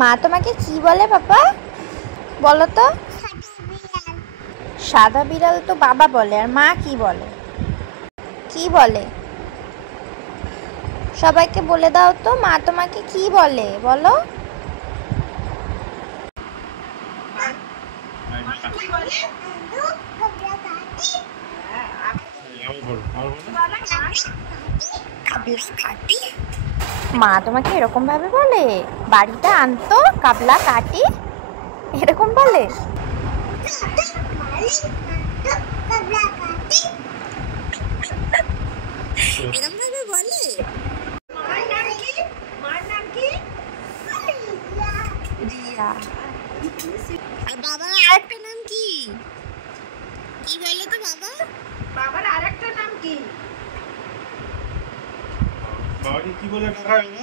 মা তোমাকে কি বলে বাবা? বলো তো। সাদা বিড়াল তো বাবা বলে, আর মা কি বলে? কি বলে? সবাইকে বলে দাও তো, মা তোমাকে কি বলে বলো। মা তোমাকে এরকম ভাবে বলে? বাড়িতে আনতো কাবলা কাটি, এরকম বলে? এরকম ভাবে বলে? রিয়া। আর বাবার আরেকটা নাম কি? কি বলে তো বাবা? বাবার আরেকটা নাম কি? বাবাকে কি বলে ডাকা হয় না?